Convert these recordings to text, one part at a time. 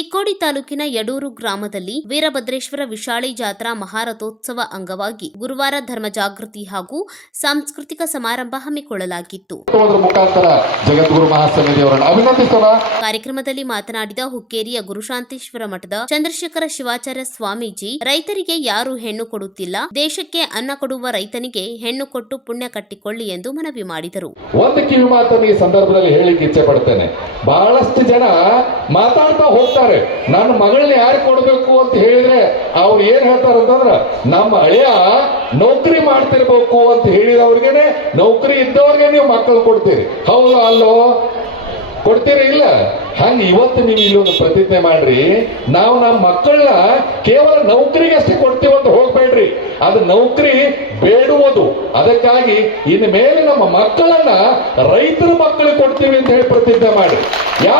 ಚಿಕ್ಕೋಡಿ ತಾಲೂಕಿನ ಯಡೂರು ಗ್ರಾಮದಲ್ಲಿ ವೀರಭದ್ರೇಶ್ವರ ವಿಶಾಳಿ ಜಾತ್ರಾ ಮಹಾರಥೋತ್ಸವ ಅಂಗವಾಗಿ ಗುರುವಾರ ಧರ್ಮ ಜಾಗೃತಿ ಹಾಗೂ ಸಾಂಸ್ಕೃತಿಕ ಸಮಾರಂಭ ಹಮ್ಮಿಕೊಳ್ಳಲಾಗಿತ್ತು. ಕಾರ್ಯಕ್ರಮದಲ್ಲಿ ಮಾತನಾಡಿದ ಹುಕ್ಕೇರಿಯ ಗುರುಶಾಂತೇಶ್ವರ ಮಠದ ಚಂದ್ರಶೇಖರ ಶಿವಾಚಾರ್ಯ ಸ್ವಾಮೀಜಿ ರೈತರಿಗೆ ಯಾರು ಹೆಣ್ಣು ಕೊಡುತ್ತಿಲ್ಲ ದೇಶಕ್ಕೆ ಅನ್ನ ಕೊಡುವ ರೈತನಿಗೆ ಹೆಣ್ಣು ಕೊಟ್ಟು ಪುಣ್ಯ ಕಟ್ಟಿಕೊಳ್ಳಿ ಎಂದು ಮನವಿ ಮಾಡಿದರು. ಬಹಳಷ್ಟು ಜನ ಮಾತಾಡ್ತಾ ಹೋಗ್ತಾರೆ. ನನ್ನ ಮಗಳನ್ನ ಯಾರು ಕೊಡಬೇಕು ಅಂತ ಹೇಳಿದ್ರೆ ಅವ್ರು ಏನ್ ಹೇಳ್ತಾರಂತಂದ್ರ ನಮ್ಮ ಹಳೆಯ ನೌಕರಿ ಮಾಡ್ತಿರ್ಬೇಕು ಅಂತ ಹೇಳಿದವ್ರಿಗೆನೆ, ನೌಕರಿ ಇದ್ದವ್ರಿಗೆ ನೀವು ಮಕ್ಕಳು ಕೊಡ್ತೀರಿ. ಹೌದು, ಅಲ್ಲೋ? ಕೊಡ್ತೀರಿ ಇಲ್ಲ? ಹಂಗ ಇವತ್ತು ನೀವು ಒಂದು ಪ್ರತಿಜ್ಞೆ ಮಾಡ್ರಿ. ನಾವು ನಮ್ಮ ಮಕ್ಕಳನ್ನ ಕೇವಲ ನೌಕರಿಗಷ್ಟೇ ಕೊಡ್ತೀವಿ ಅಂತ ಹೋಗ್ಬೇಡ್ರಿ ಅದು ನೌಕರಿ ಬೇಡುವುದು. ಅದಕ್ಕಾಗಿ ಇನ್ನು ಮೇಲೆ ನಮ್ಮ ಮಕ್ಕಳನ್ನ ರೈತರ ಮಕ್ಕಳು ಕೊಡ್ತೀವಿ ಅಂತ ಹೇಳಿ ಪ್ರತಿಜ್ಞೆ ಮಾಡಿ.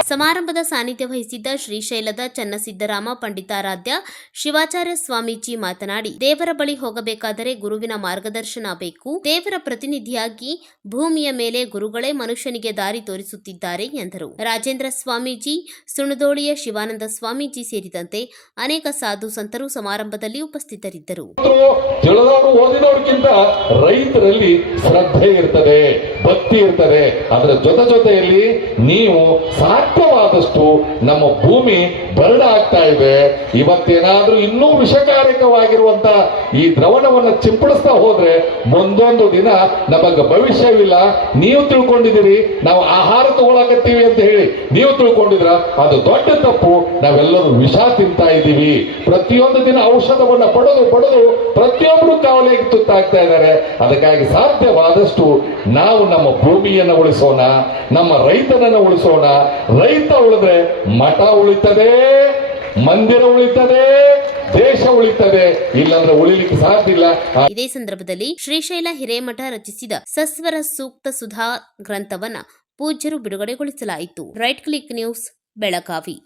ಸಮಾರಂಭದ ಸಾನ್ನಿಧ್ಯ ವಹಿಸಿದ್ದ ಶ್ರೀಶೈಲದ ಚನ್ನಸಿದ್ದರಾಮ ಪಂಡಿತಾರಾಧ್ಯ ಶಿವಾಚಾರ್ಯ ಸ್ವಾಮೀಜಿ ಮಾತನಾಡಿ ದೇವರ ಬಳಿ ಹೋಗಬೇಕಾದರೆ ಗುರುವಿನ ಮಾರ್ಗದರ್ಶನ ಬೇಕು. ದೇವರ ಪ್ರತಿನಿಧಿಯಾಗಿ ಭೂಮಿಯ ಮೇಲೆ ಗುರುಗಳೇ ಮನುಷ್ಯನಿಗೆ ದಾರಿ ತೋರಿಸುತ್ತಿದ್ದಾರೆ ಎಂದರು. ರಾಜೇಂದ್ರ ಸ್ವಾಮೀಜಿ ಸುಣದೋಳಿಯ ಶಿವಾನಂದ ಸ್ವಾಮೀಜಿ ಸೇರಿದಂತೆ ಅನೇಕ ಸಾಧು ಸಂತರು ಸಮಾರಂಭದಲ್ಲಿ ಉಪಸ್ಥಿತರಿದ್ದರು. ತಿಳಿದವರು ಓದಿದವ್ರಿಗಿಂತ ರೈತರಲ್ಲಿ ಶ್ರದ್ಧೆ ಇರ್ತದೆ, ಭಕ್ತಿ ಇರ್ತದೆ. ಅದರ ಜೊತೆ ಜೊತೆಯಲ್ಲಿ ನೀವು ಸಾಧ್ಯವಾದಷ್ಟು ನಮ್ಮ ಭೂಮಿ ಬರಡ ಆಗ್ತಾ ಇದೆ. ಇವತ್ತೇನಾದ್ರೂ ಇನ್ನೂ ವಿಷಕಾರಕವಾಗಿರುವಂತ ಈ ದ್ರವಣವನ್ನು ಚಿಂಪಡಿಸ್ತಾ ಹೋದ್ರೆ ಮುಂದೊಂದು ದಿನ ನಮಗೆ ಭವಿಷ್ಯವಿಲ್ಲ. ನೀವು ತಿಳ್ಕೊಂಡಿದ್ದೀರಿ, ನಾವು ಆಹಾರ ತಗೊಳಕತ್ತೀವಿ ಅಂತ ಹೇಳಿ ನೀವು ತಿಳ್ಕೊಂಡಿದ್ರ, ಅದು ದೊಡ್ಡ ತಪ್ಪು. ನಾವೆಲ್ಲರೂ ವಿಷ ತಿಂತಾ ಇದ್ದೀವಿ. ಪ್ರತಿಯೊಂದು ದಿನ ಔಷಧವನ್ನ ಪಡೆದು ಪಡೆದು ಪ್ರತಿಯೊಬ್ಬರು ಕಾವಲಿಗೆ ತುತ್ತಾಗ್ತಾ ಇದ್ದಾರೆ. ಅದಕ್ಕಾಗಿ ಸಾಧ್ಯವಾದಷ್ಟು ನಾವು ನಮ್ಮ ಭೂಮಿಯನ್ನು ಉಳಿಸೋಣ, ನಮ್ಮ ರೈತನನ್ನು ಉಳಿಸೋಣ. ರೈತ ಉಳಿದ್ರೆ ಮಠ ಉಳಿತದೆ, ಮಂದಿರ ಉಳಿತದೆ, ದೇಶ ಉಳಿತದೆ. ಇಲ್ಲಾಂದ್ರೆ ಉಳಿಲಿಕ್ಕೆ ಸಾಧ್ಯ ಇಲ್ಲ. ಇದೇ ಸಂದರ್ಭದಲ್ಲಿ ಶ್ರೀಶೈಲ ಹಿರೇಮಠ ರಚಿಸಿದ ಸಸ್ವರ ಸೂಕ್ತ ಸುಧಾ ಗ್ರಂಥವನ್ನ ಪೂಜ್ಯರು ಬಿಡುಗಡೆಗೊಳಿಸಲಾಯಿತು. Right click news, Belagavi.